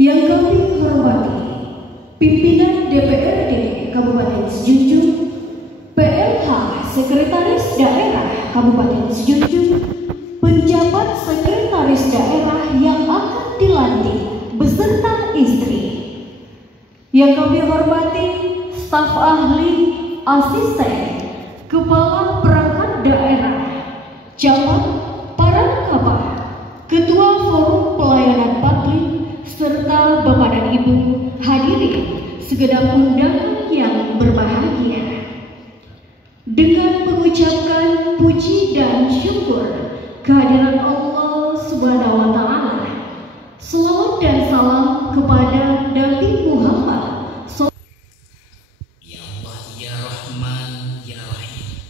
Yang kami hormati pimpinan DPRD Kabupaten Sejunjung, PLH Sekretaris Daerah Kabupaten Sejunjung, penjabat sekretaris daerah yang akan dilantik beserta istri. Yang kami hormati staf ahli, asisten, kepala perangkat daerah, camat, para nakabah, ketua forum pelayanan publik, serta Bapak dan Ibu hadirin segenap undangan yang berbahagia. Dengan mengucapkan puji dan syukur kehadiran Allah Subhanahu wa Ta'ala, selawat dan salam kepada Nabi Muhammad. Ya Allah, ya Rahman, ya Rahim,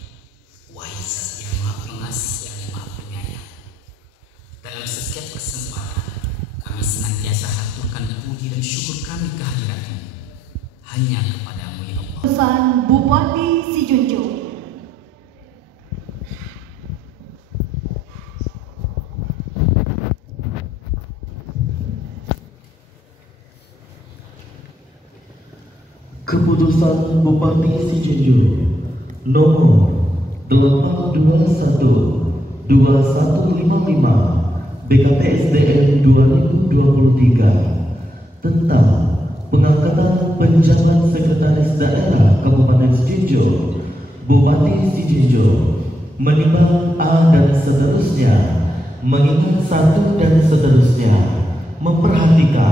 wahai Zat yang Maha Pengasih dan Maha Penyayang. Dalam setiap kesempatan kami senantiasa haturkan puji dan syukur kami kehadiran-Mu hanya kepadamu ya Allah. Pesan Bupati Sejunjung. Keputusan Bupati Sejunjung nomor 821/2155 BKPSDM 2023 tentang pengangkatan penjabat sekretaris daerah Kabupaten Sejunjung, Bupati Sejunjung menimbang A dan seterusnya, mengingat satu dan seterusnya, memperhatikan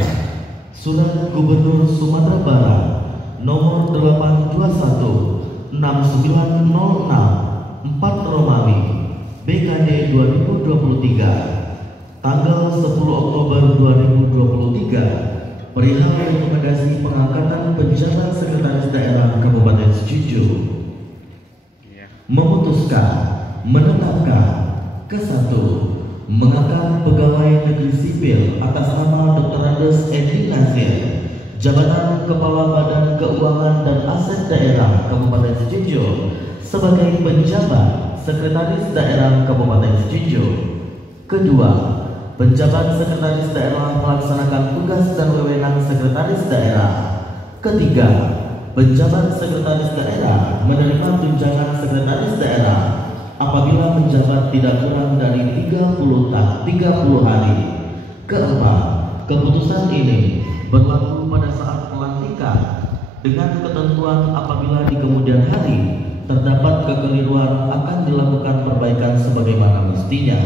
Surat Gubernur Sumatera Barat nomor 821/6906 4 Romawi BKD 2023 tanggal 10 Oktober 2023 perihal rekomendasi pengangkatan penjabat sekretaris daerah Kabupaten Sejunjung, memutuskan menetapkan ke-1 mengangkat pegawai negeri sipil atas nama Dr. Andes Edi Nasir, jabatan Kepala Badan Keuangan dan Aset Daerah Kabupaten Sejunjung sebagai penjabat sekretaris daerah Kabupaten Sejunjung. Kedua, penjabat sekretaris daerah melaksanakan tugas dan wewenang sekretaris daerah. Ketiga, penjabat sekretaris daerah menerima tunjangan sekretaris daerah apabila menjabat tidak kurang dari 30 hari. Keempat, keputusan ini berlaku pada saat pelantikan dengan ketentuan apabila di kemudian hari terdapat kekeliruan akan dilakukan perbaikan sebagaimana mestinya.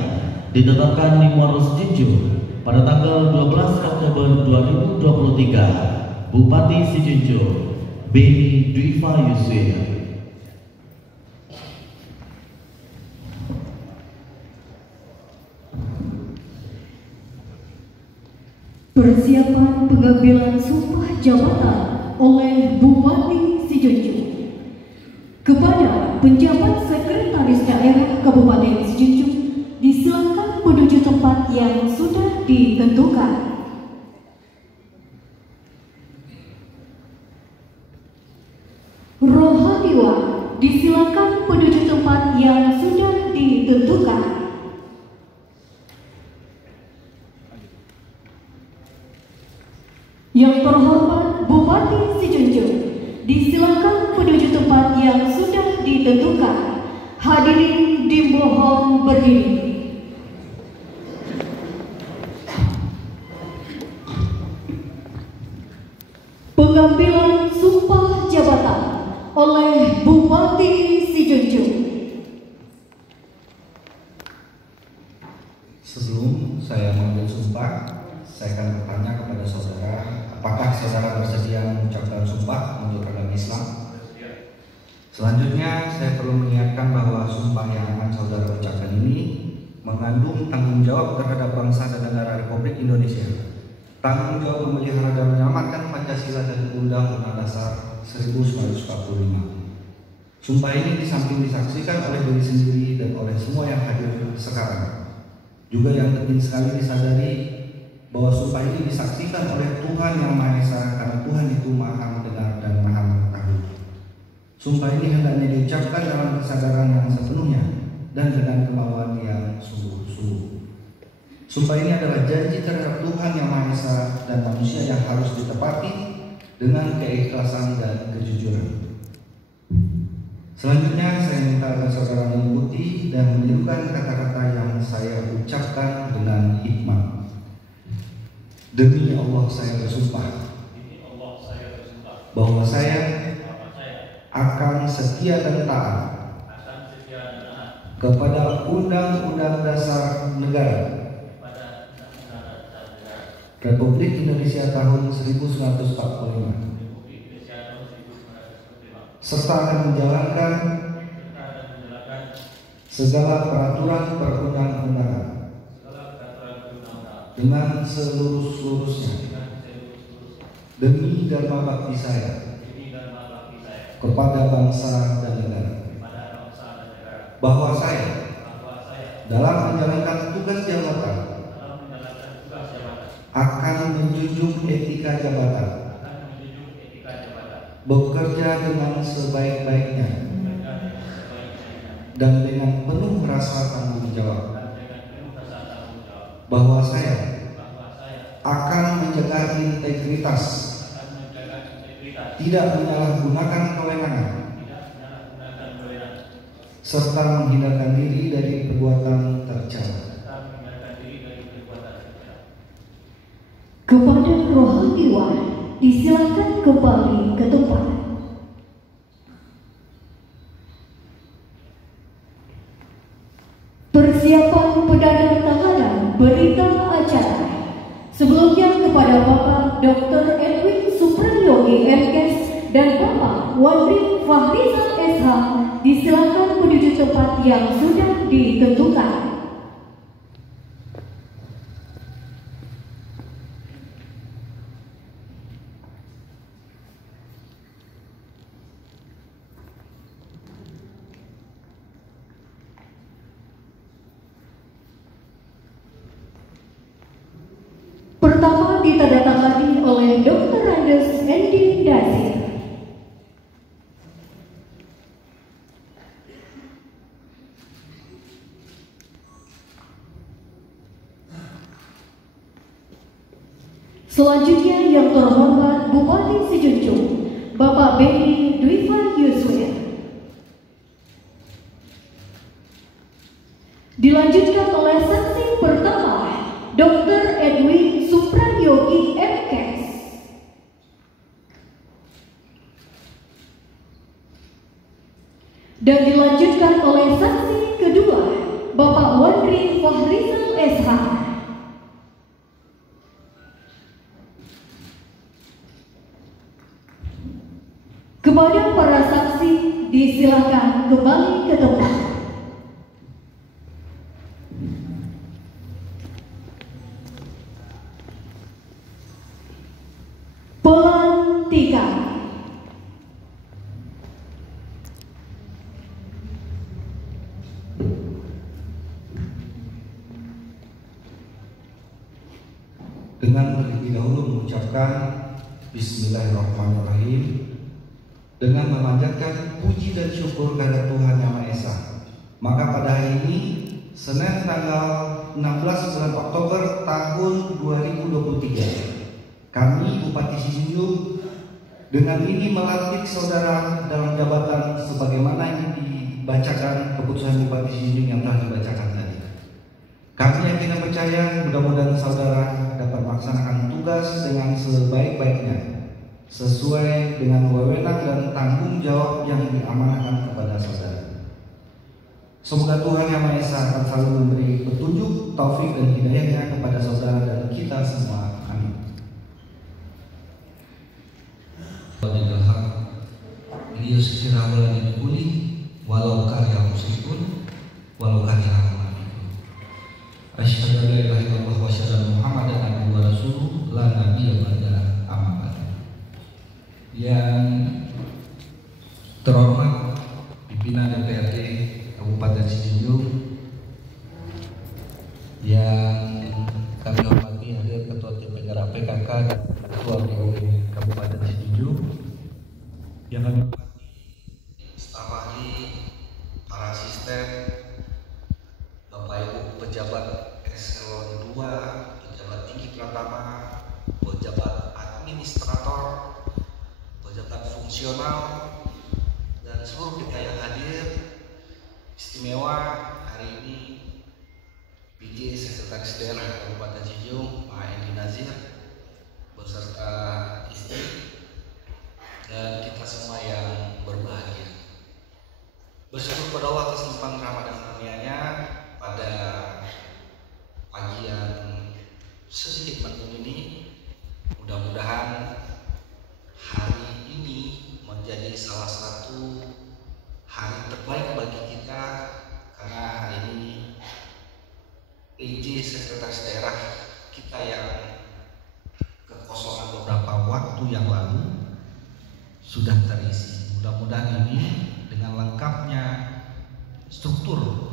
Ditetapkan di Muarus Sejunjung pada tanggal 12 Oktober 2023. Bupati Sejunjung Beni Dwifa Yuswir. Persiapan pengambilan sumpah jabatan oleh Bupati Sejunjung. Kepada penjabat sekretaris daerah Kabupaten Sejunjung disilakan menuju tempat yang sudah ditentukan. Rohaniwan disilakan menuju tempat yang sudah ditentukan. Yang terhormat Bupati Sejunjung disilakan menuju tempat yang sudah ditentukan. Hadirin dimohon berdiri. Pengambilan sumpah jabatan oleh Bupati Sejunjung. Sebelum saya mengambil sumpah, saya akan bertanya kepada saudara, apakah saudara bersedia mengucapkan sumpah untuk agama Islam? Selanjutnya, saya perlu mengingatkan bahwa sumpah yang akan saudara ucapkan ini mengandung tanggung jawab terhadap bangsa dan negara Republik Indonesia, tanggung jawab memelihara dan menyelamatkan Pancasila dan Undang-Undang Dasar 1945. Sumpah ini di samping disaksikan oleh diri sendiri dan oleh semua yang hadir sekarang, juga yang penting sekali disadari bahwa sumpah ini disaksikan oleh Tuhan Yang Maha Esa, karena Tuhan itu Maha Mendengar dan Maha Mengetahui. Sumpah ini hendaknya diucapkan dalam kesadaran yang sepenuhnya dan dengan kemauan yang sungguh-sungguh. Sumpah ini adalah janji terhadap Tuhan Yang Maha Esa dan manusia saja harus ditepati dengan keikhlasan dan kejujuran. Selanjutnya saya minta agar saudara mengikuti dan menirukan kata-kata yang saya ucapkan dengan hikmat. Demi Allah saya bersumpah bahwa saya akan setia dan taat kepada Undang-Undang Dasar Negara Republik Indonesia tahun 1945, serta akan menjalankan segala peraturan perundang-undangan dengan seluruh-seluruhnya demi dharma bakti saya kepada bangsa dan negara, bahwa saya dalam menjalankan tugas jabatan akan menjunjung etika jabatan, bekerja dengan sebaik-baiknya dan dengan penuh rasa tanggung jawab, bahwa saya akan menjaga integritas, tidak menyalahgunakan kewenangan, serta menghindarkan diri dari perbuatan tercela. Kepada rohaniwan disilakan kembali ke tempat. Persiapan penandatanganan berita acara. Sebelumnya kepada Bapak Dr. Edwin Suprayogi MKes dan Bapak Wandri Fahrizal SH disilakan menuju tempat yang sudah ditentukan. Pertama ditandatangani oleh Dr. Andes Endi Dasir. Selanjutnya yang terhormat Bupati Sijunjung, Bapak Benny Dwifa Yuswir. Dilanjutkan oleh saksi pertama, Dr. Edwin Suprayogi MKes. Dan dilanjutkan oleh saksi kedua, Bapak Wandri Fahrizal SH. Kepada para saksi disilakan kembali ke tempat. Pelantikan. Dengan terlebih dahulu mengucapkan Bismillahirrahmanirrahim, dengan memanjatkan puji dan syukur kepada Tuhan Yang Maha Esa, maka pada hari ini Senin tanggal 16 bulan Oktober tahun 2023, kami Bupati Sijunjung dengan ini melantik saudara dalam jabatan sebagaimana yang dibacakan keputusan Bupati Sijunjung yang telah dibacakan tadi. Kami yakin dan percaya mudah-mudahan saudara dapat melaksanakan tugas dengan sebaik-baiknya sesuai dengan wewenang dan tanggung jawab yang diamanahkan kepada saudara. Semoga Tuhan Yang Maha Esa akan selalu memberi petunjuk, taufik dan hidayahnya kepada saudara dan kita semua. Amin. Beliau secara mulai dipulih walau karya musibun walau karya amanikun. Asyhadu an la ilaha illallah wa asyhadu anna Muhammadan abduhu wa rasuluh la nabiyya ba'da amma ba'du. Yang terhormat pimpinan DPRD Kabupaten Sijunjung, yang kami hormati hadir Ketua Tim Penggerak PKK dan Ketua DPW Kabupaten Sijunjung, yang kami hormati staf ahli, para asisten, Bapak Ibu pejabat eselon 2, pejabat tinggi Pratama, pejabat administrator, pejabat fungsional, dan seluruh kita yang hadir. Istimewa hari ini PJ Sekretaris Daerah Kabupaten Cianjur Pak Endi Nazir beserta istri dan kita semua yang berbahagia. Bersyukur pada Allah atas limpahan rahmat dan karunia-Nya pada pagi yang sedikit mendung ini. Mudah-mudahan hari ini menjadi salah satu hari terbaik bagi kita, karena hari ini PJ Sekretaris Daerah kita yang kekosongan beberapa waktu yang lalu sudah terisi. Mudah-mudahan ini dengan lengkapnya struktur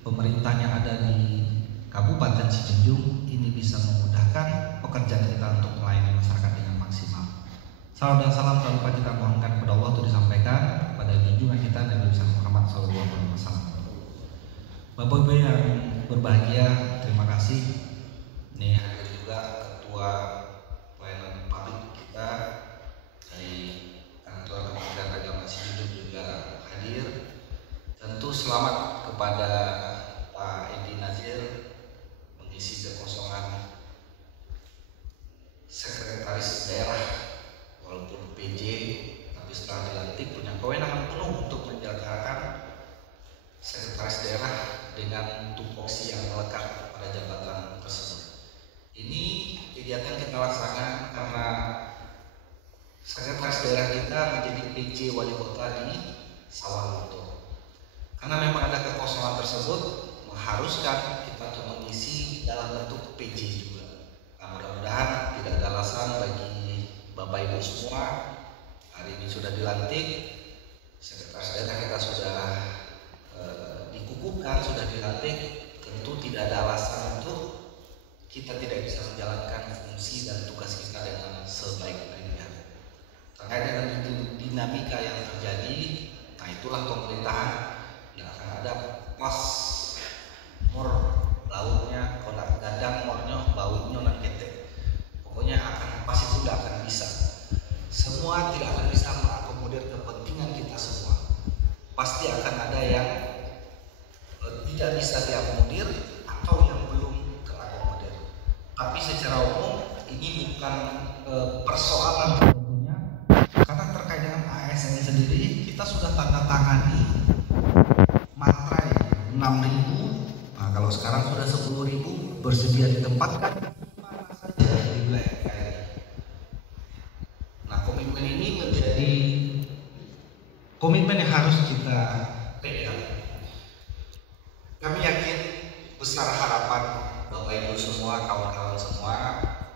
pemerintah yang ada di Kabupaten Cianjur ini bisa memudahkan pekerjaan kita untuk melayani masyarakat dengan maksimal. Salam dan salam tak lupa kita mohonkan kepada Allah untuk disampaikan pada junjungan kita Nabi Muhammad SAW. Bapak Ibu yang berbahagia, terima kasih. Ini hadir juga Ketua Pelayanan Publik kita dari Kantor Kementerian Agama Cianjur juga hadir. Tentu selamat kepada Pak Endi Nazir mengisi kekosongan Sekretaris Daerah, walaupun PJ tapi setelah dilantik punya kewenangan penuh untuk menjalankan Sekretaris Daerah dengan tupoksi yang melekat pada jabatan tersebut. Ini kegiatan kita laksanakan karena Sekretaris Daerah kita menjadi PJ Wali Kota di Sawalunto. Karena memang ada kekosongan tersebut mengharuskan kita untuk mengisi dalam bentuk PJ juga. Nah, mudah-mudahan tidak ada alasan bagi Bapak Ibu semua. Hari ini sudah dilantik, Sekretaris Daerah kita sudah dikukuhkan, sudah dilantik. Tentu tidak ada alasan untuk kita tidak bisa menjalankan fungsi dan tugas kita dengan sebaik-baiknya. Terkait dengan dinamika yang terjadi, nah itulah pemerintahan yang akan ada pas mor lautnya, konak gadang mornya, baunya nan ketek. Pokoknya akan pas itu tidak akan bisa. Semua tidak akan bisa mengakomodir kepentingan kita semua. Pasti akan ada yang tidak bisa diakomodir atau yang belum terakomodir. Tapi secara umum ini bukan persoalan tentunya, karena terkait dengan ASN sendiri kita sudah tanda tangani materai 6.000. Nah kalau sekarang sudah 10.000 bersedia ditempatkan mana saja di wilayah KRI. Nah komitmen ini menjadi komitmen yang harus kita pegang. Kami yakin besar harapan Bapak Ibu semua, kawan-kawan semua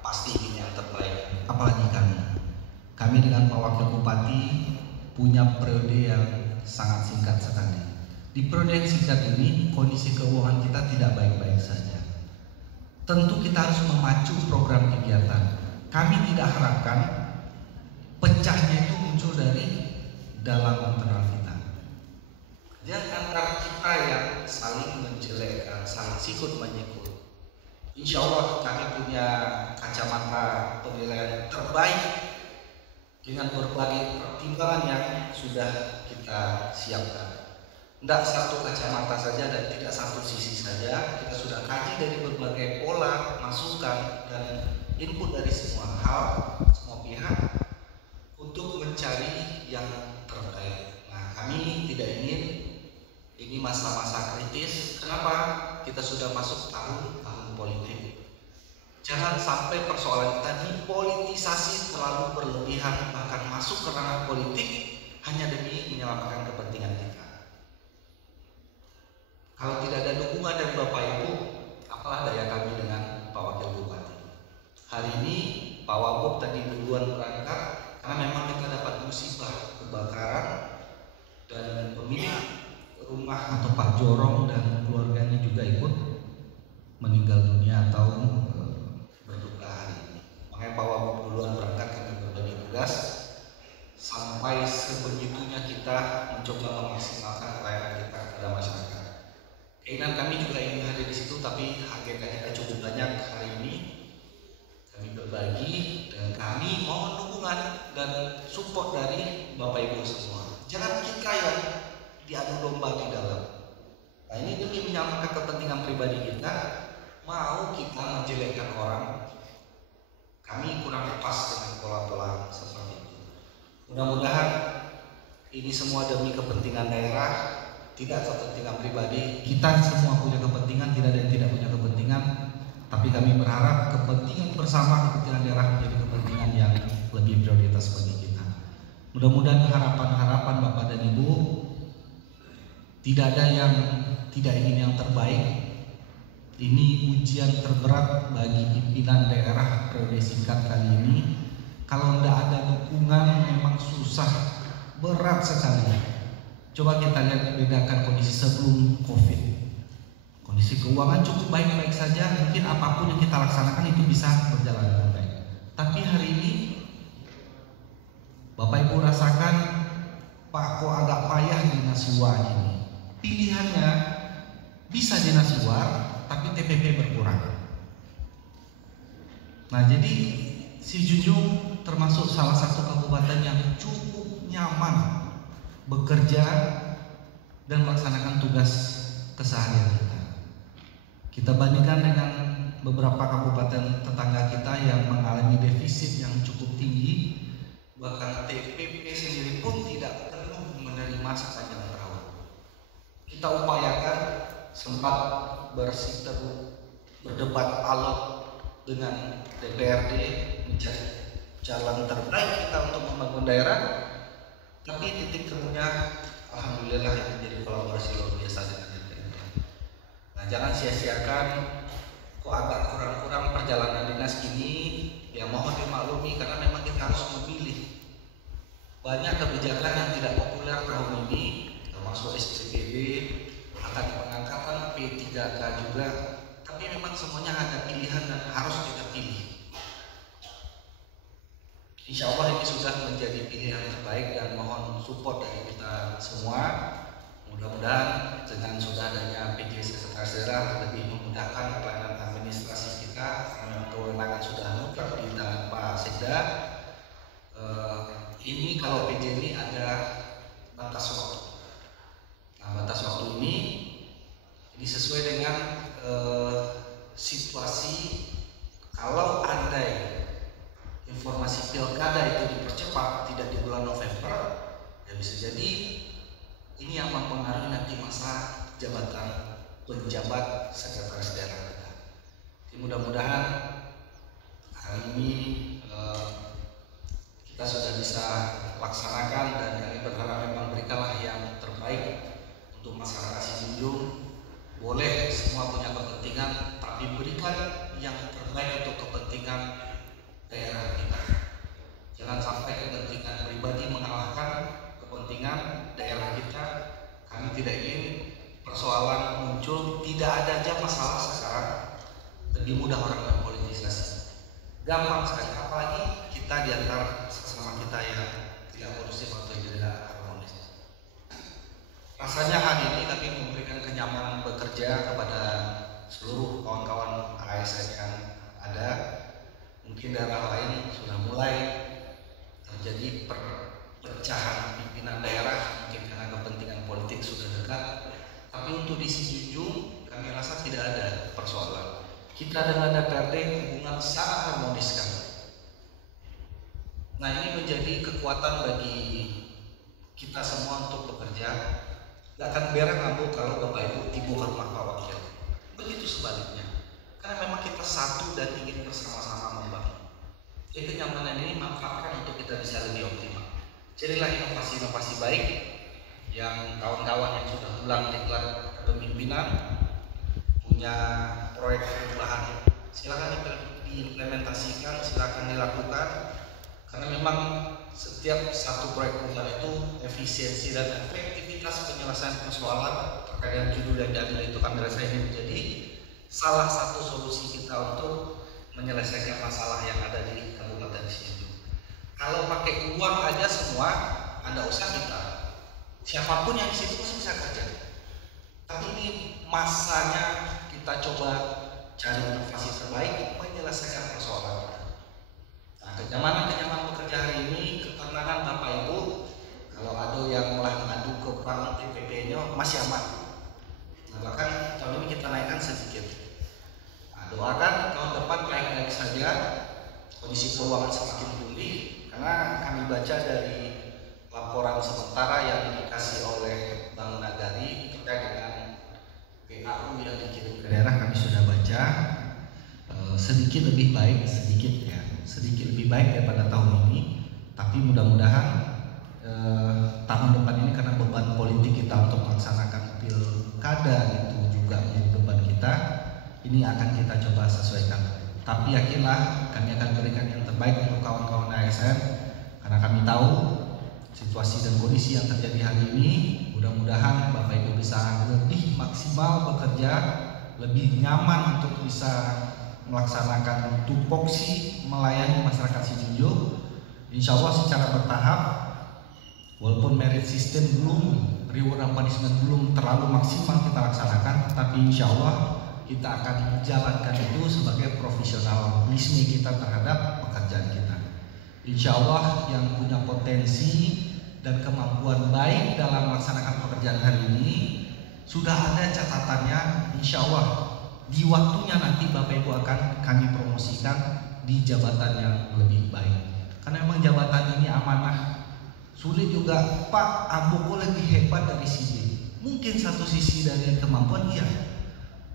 pasti ingin yang terbaik. Apalagi kami dengan Pak Wakil Bupati punya periode yang sangat singkat sekali. Di periode yang singkat ini kondisi keuangan kita tidak baik-baik saja. Tentu kita harus memacu program kegiatan. Kami tidak harapkan pecahnya itu muncul dari dalam internal kita. Jangan antara kita yang saling menjelekkan, saling sikut menyikut. Insya Allah kami punya kacamata penilaian terbaik dengan berbagai pertimbangan yang sudah kita siapkan. Tidak satu kacamata saja dan tidak satu sisi saja. Kita sudah kaji dari berbagai pola, masukan dan input dari semua hal, semua pihak untuk mencari yang terbaik. Nah, kami tidak ingin ini masa-masa kritis. Kenapa? Kita sudah masuk tahun politik. Jangan sampai persoalan kita dipolitisasi terlalu berlebihan, bahkan masuk ke ranah politik hanya demi menyelamatkan kepentingan kita. Kalau tidak ada dukungan dari Bapak Ibu, apalah daya kami dengan Pak Wakil Bupati. Hari ini Pak Wagub tadi duluan berangkat karena memang kita dapat musibah kebakaran dan pemilik rumah atau Pak Jorong dan keluarganya juga ikut meninggal dunia atau berduka hari ini. Makanya Pak Wagub duluan berangkat, kami berbagi tugas sampai sebegitunya kita mencoba memaksimalkan pelayanan kita kepada masyarakat. Keinginan kami juga ingin hadir di situ, tapi agenda kita cukup banyak hari ini. Kami berbagi dan kami mohon dukungan dan support dari Bapak Ibu semua. Jangan kita yang diadu domba di dalam. Nah, ini demi menyamakan kepentingan pribadi kita, mau kita menjelekkan orang, kami kurang lepas dengan pola-pola seperti itu. Mudah-mudahan ini semua demi kepentingan daerah, tidak kepentingan pribadi. Kita semua punya kepentingan, tidak ada yang tidak punya kepentingan, tapi kami berharap kepentingan bersama, kepentingan daerah menjadi kepentingan yang lebih prioritas bagi kita. Mudah-mudahan harapan-harapan Bapak dan Ibu, tidak ada yang tidak ingin yang terbaik. Ini ujian terberat bagi pimpinan daerah periode singkat kali ini. Kalau tidak ada dukungan memang susah, berat sekali. Coba kita lihat, bedakan kondisi sebelum COVID. Kondisi keuangan cukup baik-baik saja, mungkin apapun yang kita laksanakan itu bisa berjalan dengan baik. Tapi hari ini Bapak Ibu rasakan, Pak, kok agak payah dinas luar ini. Pilihannya bisa dinas luar, tapi TPP berkurang. Nah, jadi Si Junjung termasuk salah satu kabupaten yang cukup nyaman bekerja dan melaksanakan tugas keseharian kita. Kita bandingkan dengan beberapa kabupaten tetangga kita yang mengalami defisit yang cukup tinggi, bahkan TPP sendiri pun tidak penuh menerima sepanjang tahun. Kita upayakan, sempat bersiteru, berdebat alot dengan DPRD mencari jalan terbaik kita untuk membangun daerah, tapi titik temunya alhamdulillah itu menjadi kolaborasi luar biasa dengan DPRD. Nah, jangan sia-siakan, kok agak kurang-kurang perjalanan dinas kini, ya mohon dimaklumi karena memang kita harus memilih. Banyak kebijakan yang tidak populer tahun ini, termasuk SPPB, akan pengangkatan P3K juga, tapi memang semuanya ada pilihan dan harus kita pilih. Insya Allah ini sudah menjadi pilihan terbaik dan mohon support dari kita semua. Mudah-mudahan dengan sudah adanya PJ Sekretaris Daerah lebih memudahkan pelayanan administrasi kita, karena kewenangan sudah mutlak di tangan Pak Sekda. Ini kalau PJ ini ada batas waktu. Nah, batas waktu ini sesuai dengan situasi. Kalau andai informasi pilkada itu dipercepat, tidak di bulan November, ya bisa jadi ini yang mempengaruhi nanti masa jabatan penjabat sekretaris daerah kita. Jadi mudah-mudahan hari ini kita sudah bisa laksanakan, dan kami berharap memang berikanlah yang terbaik untuk masyarakat Sijunjung. Boleh semua punya kepentingan, tapi berikan yang terbaik untuk kepentingan daerah kita. Jangan sampai kepentingan pribadi mengalahkan kepentingan daerah kita. Kami tidak ingin persoalan muncul, tidak ada aja masalah sekarang, lebih mudah orang berpolitisasi. Gampang sekali, apalagi kita diantar sesama kita yang tidak kondusif atau tidak harmonis. Rasanya hari ini kami memberikan kenyamanan bekerja kepada seluruh kawan-kawan ASN yang ada. Mungkin daerah lain sudah mulai terjadi perpecahan pimpinan daerah, mungkin karena kepentingan politik sudah dekat. Tapi untuk di Sijunjung kami rasa tidak ada persoalan. Kita dengan DPRD hubungan sangat harmonis kami. Nah, ini menjadi kekuatan bagi kita semua untuk bekerja. Gak akan beres ngambuk kalau Bapak Ibu tiba ke rumah Pak Wakil. Begitu sebaliknya. Karena memang kita satu dan ingin bersama-sama membangun. Jadi kenyamanan ini manfaatkan untuk kita bisa lebih optimal. Jadilah inovasi-inovasi baik yang kawan-kawan yang sudah pulang diklat kepemimpinan punya proyek perubahan, silakan diimplementasikan, silakan dilakukan, karena memang setiap satu proyek perubahan itu efisiensi dan efektivitas penyelesaian persoalan terkait dengan judul yang diambil itu kami rasa ini menjadi salah satu solusi kita untuk menyelesaikan masalah yang ada di Kabupaten Sijunjung. Kalau pakai uang aja semua, Anda usah kita. Siapapun yang di situ pasti bisa kerja. Tapi ini masanya kita coba cari inovasi terbaik menyelesaikan persoalan. Nah, Kenyamanan bekerja hari ini, ketenangan Bapak Ibu, kalau ada yang malah ngadu kekurangan PPP-nya masih aman. Nah, bahkan tahun ini kita naikkan sedikit. Nah, doakan tahun depan baik-baik saja, kondisi keuangan semakin pulih, karena kami baca dari laporan sementara yang dikasih oleh Bank Nagari terkait dengan PAU yang dikirim ke daerah, kami sudah baca sedikit lebih baik daripada tahun ini. Tapi mudah-mudahan tahun depan ini, karena beban politik kita untuk melaksanakan pilkada itu juga menjadi beban kita, ini akan kita coba sesuaikan. Tapi yakinlah kami akan berikan yang terbaik untuk kawan-kawan ASN, karena kami tahu situasi dan kondisi yang terjadi hari ini. Mudah-mudahan Bapak Ibu bisa lebih maksimal bekerja, lebih nyaman untuk bisa melaksanakan tupoksi melayani masyarakat Sijunjung. Insya Allah secara bertahap, walaupun merit system belum, reward and punishment belum terlalu maksimal kita laksanakan, tapi insya Allah kita akan menjalankan itu sebagai profesionalisme kita terhadap pekerjaan kita. Insya Allah yang punya potensi dan kemampuan baik dalam melaksanakan pekerjaan hari ini sudah ada catatannya. Insya Allah di waktunya nanti Bapak Ibu akan kami promosikan di jabatan yang lebih baik. Karena memang jabatan ini amanah. Sulit juga, Pak Ambo lebih hebat dari sini. Mungkin satu sisi dari kemampuan iya,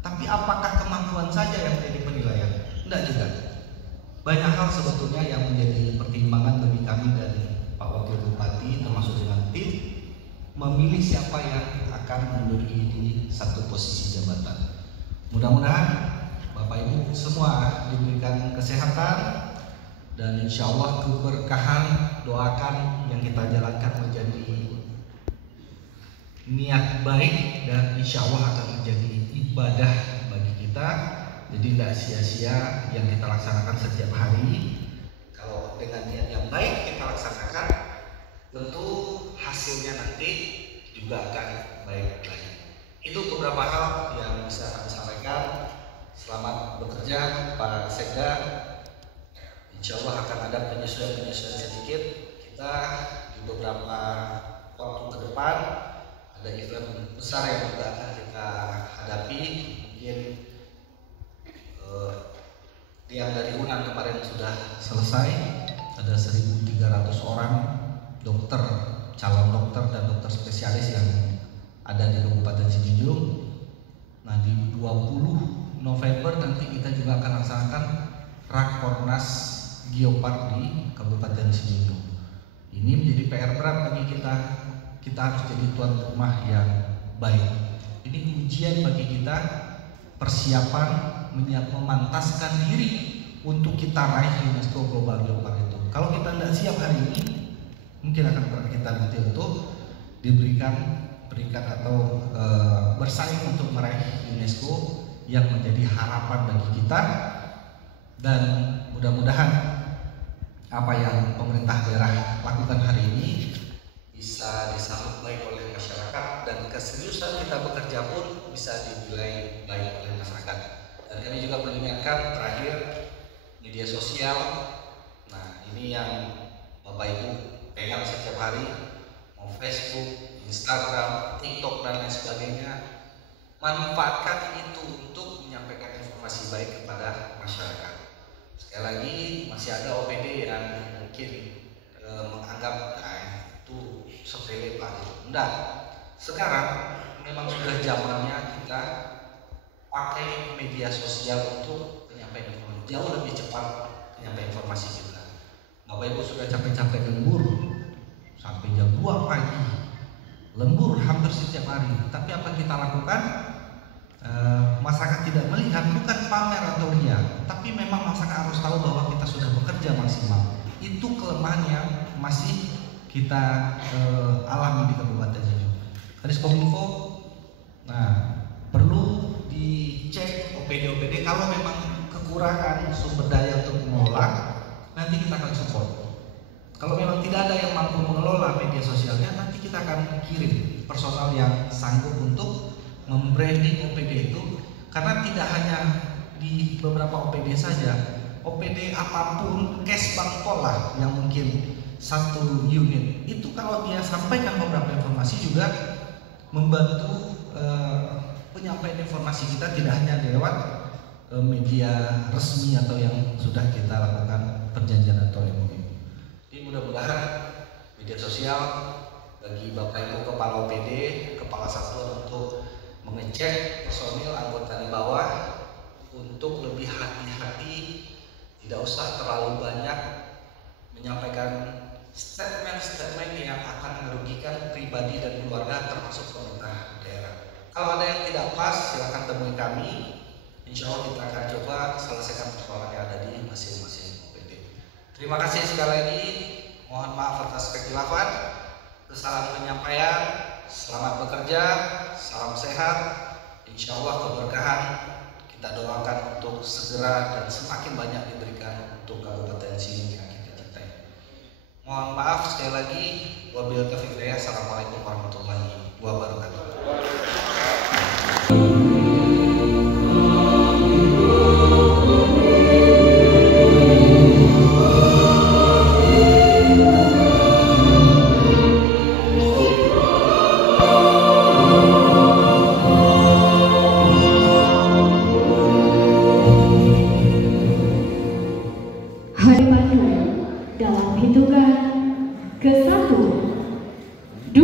tapi apakah kemampuan saja yang menjadi penilaian? Tidak juga. Banyak hal sebetulnya yang menjadi pertimbangan bagi kami dari Pak Wakil Bupati, termasuk dengan tim, memilih siapa yang akan menduduki di satu posisi jabatan. Mudah-mudahan Bapak Ibu semua diberikan kesehatan dan insya Allah keberkahan. Doakan yang kita jalankan menjadi niat baik dan insya Allah akan menjadi ibadah bagi kita. Jadi tidak sia-sia yang kita laksanakan setiap hari. Kalau dengan niat yang baik kita laksanakan, tentu hasilnya nanti juga akan baik lagi. Itu beberapa hal yang bisa kami sampaikan. Selamat bekerja Pak Sekda. Insya Allah akan ada penyesuaian sedikit. Kita di beberapa waktu ke depan ada event besar yang juga akan kita hadapi. Mungkin yang dari UNAN kemarin sudah selesai. Ada 1.300 orang dokter, calon dokter dan dokter spesialis yang ada di Kabupaten Sijunjung. Nah, di 20 November nanti kita juga akan laksanakan Rakornas Geopark di Kabupaten Sijunjung. Ini menjadi PR berat bagi kita. Kita harus jadi tuan rumah yang baik. Ini ujian bagi kita, persiapan memantaskan diri untuk kita raih UNESCO Global Geopark itu. Kalau kita tidak siap hari ini, mungkin akan berat kita nanti untuk diberikan peringkat atau bersaing untuk meraih UNESCO yang menjadi harapan bagi kita. Dan mudah-mudahan apa yang pemerintah daerah lakukan hari ini bisa disambut baik oleh masyarakat, dan keseriusan kita bekerja pun bisa dinilai baik oleh masyarakat. Dan kami juga mengingatkan terakhir media sosial. Nah, ini yang Bapak Ibu pegang setiap hari, mau Facebook, Instagram, TikTok dan lain sebagainya. Manfaatkan itu untuk menyampaikan informasi baik kepada masyarakat. Sekali lagi, masih ada OPD yang mungkin menganggap itu sepele lah. Enggak. Sekarang memang sudah zamannya kita pakai media sosial untuk penyampaian informasi. Jauh lebih cepat penyampaian informasi kita. Bapak Ibu sudah capek-capek lembur sampai jam 2 pagi. Lembur hampir setiap hari. Tapi apa kita lakukan? Masyarakat tidak melihat, bukan pamer atau ria, tapi memang masyarakat harus tahu bahwa kita sudah bekerja maksimal. Itu kelemahan yang masih kita alami di Kabupaten Sijunjung. Kadiskominfo, nah perlu dicek OPD kalau memang kekurangan sumber daya untuk mengelola, nanti kita akan support. Kalau memang tidak ada yang mampu mengelola media sosialnya, nanti kita akan kirim personal yang sanggup untuk membranding OPD itu. Karena tidak hanya di beberapa OPD saja, OPD apapun, case Bangpol lah yang mungkin satu unit itu kalau dia sampaikan beberapa informasi juga membantu penyampaian informasi kita tidak hanya lewat media resmi atau yang sudah kita lakukan perjanjian atau MOU. Jadi mudah-mudahan media sosial bagi Bapak Ibu Kepala OPD, Kepala Satuan untuk mengecek personil anggota di bawah untuk lebih hati-hati, tidak usah terlalu banyak menyampaikan statement-statement yang akan merugikan pribadi dan keluarga termasuk pemerintah daerah. Kalau ada yang tidak pas, silakan temui kami. Insya Allah kita akan coba selesaikan persoalan yang ada di masing-masing OPD. Terima kasih sekali lagi. Mohon maaf atas kekhilafan, kesalahan penyampaian. Selamat bekerja, salam sehat. Insya Allah keberkahan kita doakan untuk segera dan semakin banyak diberikan untuk Kabupaten Siling yang kita cintai. Mohon maaf sekali lagi. Wabillahi taufiq wal hidayah. Assalamualaikum warahmatullahi wabarakatuh. Dalam hitungan ke-1, 2,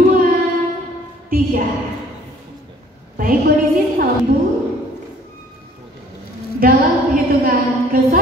3. Baik kondisi salam ibu. Dalam hitungan ke-1,